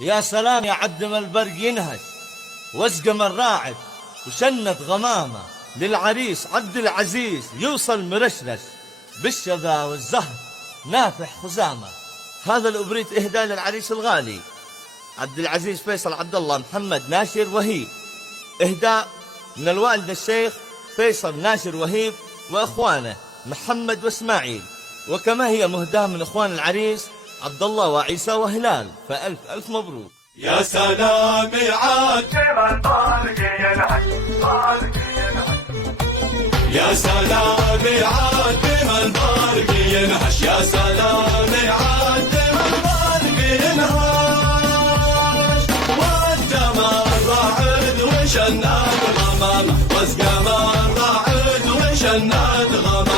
يا سلام يا عد ما البرق ينهش واسقم الراعد وشنت غمامة للعريس عبد العزيز يوصل مرشرش بالشذا والزهر نافح خزامة. هذا الأبريت إهداء للعريس الغالي عبد العزيز فيصل عبد الله محمد ناشر وهيب، إهداء من الوالد الشيخ فيصل ناشر وهيب وأخوانه محمد وإسماعيل، وكما هي مهداة من أخوان العريس عبد الله وعيسى وهلال، فألف ألف مبروك. يا سلام عاد يا سلام عاد من برق ينهش، يا سلام عاد من برق ينهش، والجمال راعد وشناد غمامة، والجمال راعد وشناد غمامة.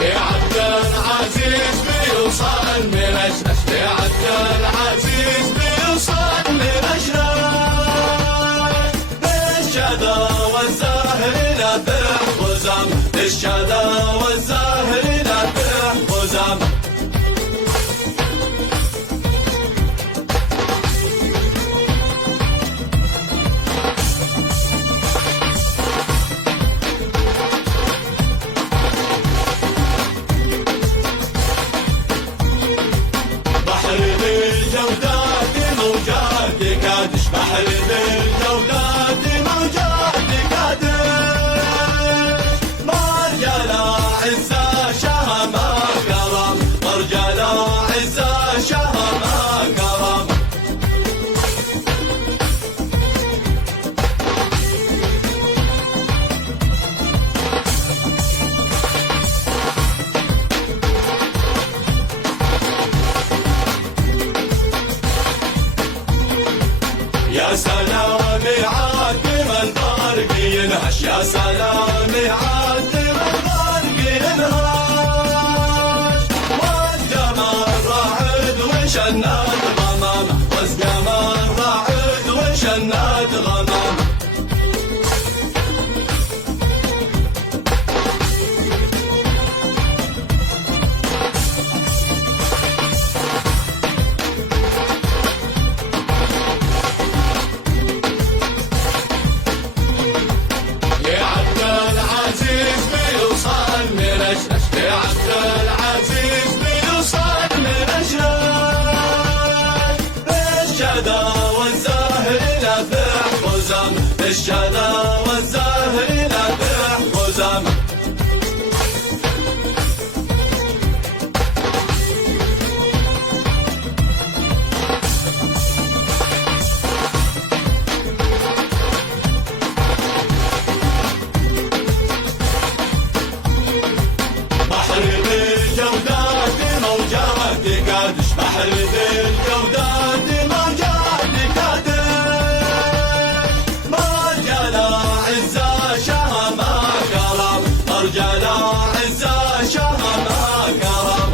لعبد العزيز بيوصل لمشرف بالشذا والزهر نفح خزام، بالشذا والزهر نفح خزام. بحر بالجودات موجات كادش، مرجلا عزة شهما كرم، مرجلا عزة شهما كرم. يا سلام عاد من برق ينهش، يا سلام عاد من برق ينهش، والجمال راعد وشناد غمامة، والجمال راعد وشناد غمامة. لعبد العزيز بيوصل لمشرف بالشذا والزهر نفح خزام، بالشذا والزهر نفح خزام. بحر بالجودات موجات كادش، مرجلا عزة شهما كرم، مرجلا عزة شهما كرم.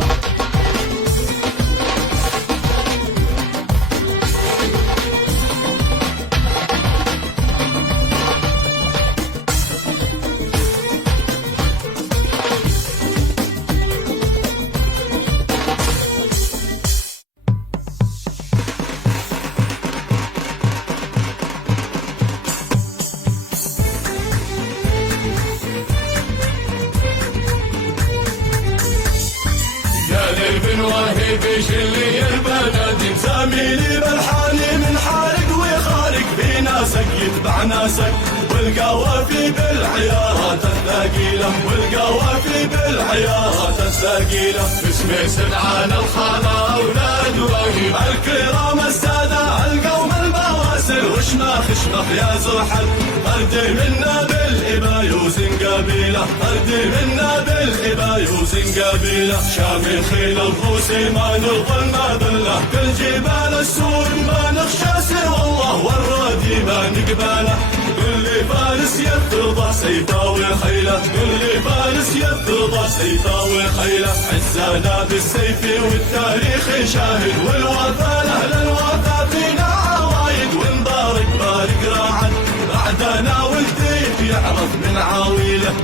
وهيبش اللي البلد زميلي بالحالي من حارق وخارق، في ناسك يتبع ناسك، والقوافي بالعيارات الثقيلة، والقوافي بالعيارات الثقيلة. باسمي سدعان الخالة أولاد وهيب الكرام السادة القوم البواسل، وشماخ شماخ يا زحل، فرد منا بالإبا يوزن قبيلة، فرد منا بالإبا يوزن قبيلة. شامل خيل الروسي ما نظل ما ذله، كل جبال السور ما نخشى سوى الله، والرادي ما نقبله. كل فارس يفرض سيفه وخيله، كل فارس يفرض سيفه وخيله. عزانا بالسيف والتاريخ شاهد، والوفا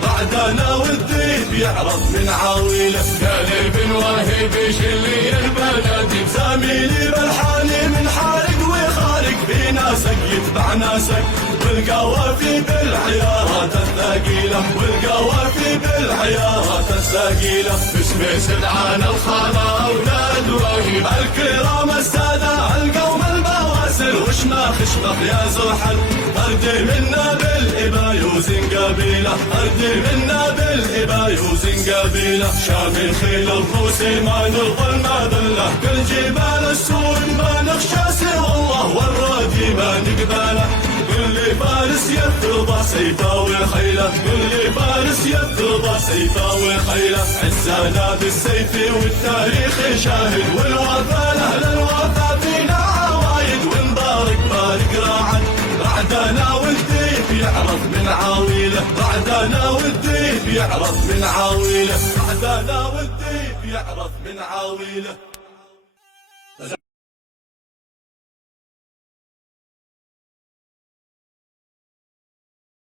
بعدنا والذيب يعرف من عاويله. قال بن واهب شلي البلد زميلي بالحاني من حارق وخارق في ناسك يتبع ناسك والقوافي بالعيارات الثقيلة والقوافي بالعيارات الثقيلة. باسم سدعان الخالة أولاد وهيب الكرام السادة القوم البواسل وشماخ شمخ يا زحل أردي منا بالإبا يوزن قبيلة أردي منا بالإبا يوزن قبيلة. شامخي للروسي ما نلقى المذلة كل جبال السور ما نخشى سوى الله والرادي ما نقبله. كل فارس يفرض سيفه وخيله كل فارس يفرض سيفه وخيله. عزانا بالسيف والتاريخ شاهد والوفا لأهل الوفا فينا عوايد ونبارك بارك راعد. بعدنا والذيب يعرف من عاويله بعدنا والذيب يعرف من عاويله بعدنا والذيب يعرف من عاويله.